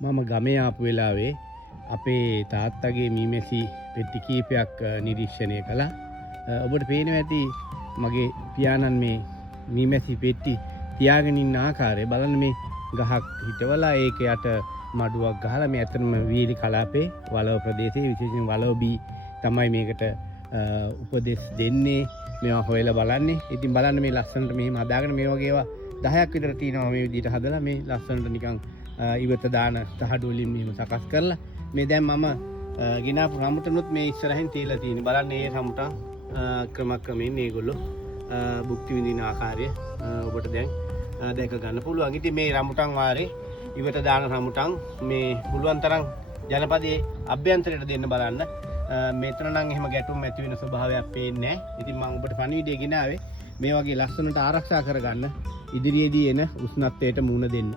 මම ගමේ ආපු වෙලාවේ අපේ තාත්තගේ මීමැසි පෙට්ටි කීපයක් නිරීක්ෂණය කළා. ඔබට පේනවා ඇති මගේ පියාණන් මේ මීමැසි පෙට්ටි තියාගෙන ඉන්න ආකාරය බලන්න. මේ ගහක් හිටවලා ඒක යට මඩුවක් ගහලා මේ ඇත්තටම වීලි කලාපේ වලව ප්‍රදේශයේ විශේෂයෙන් වලවබී තමයි මේකට උපදෙස් දෙන්නේ. මේවා හොයලා බලන්නේ. ඉතින් බලන්න මේ ලස්සනට මෙහෙම හදාගෙන මේ වගේ ඒවා 10ක් විතර තියෙනවා මේ විදිහට හදලා මේ ලස්සනට නිකන් ඉවත දාන තහඩු වලින් මෙහෙම සකස් කරලා මේ දැන් මම ගෙනාපු රඹුටනුත් මේ ඉස්සරහින් තියලා තියෙන්නේ. බලන්න මේ රඹුටන් ක්‍රමක්‍රමයෙන් මේගොල්ලෝ භුක්ති විඳින ආකාරය ඔබට දැන් දැක ගන්න පුළුවන්. ඉතින් මේ රඹුටන් වාරේ ඉවත දාන රඹුටන් මේ පුළුවන් තරම් ජනපදයේ අභ්‍යන්තරයට දෙන්න බලන්න. මෙතන නම් එහෙම ගැටුම් ඇති වෙන ස්වභාවයක් පේන්නේ නැහැ. ඉතින් මම ඔබට පණිවිඩය ගෙනාවේ මේ වගේ ලස්සනට ආරක්ෂා කරගන්න ඉදිරියේදී එන උෂ්ණත්වයට මුහුණ දෙන්න.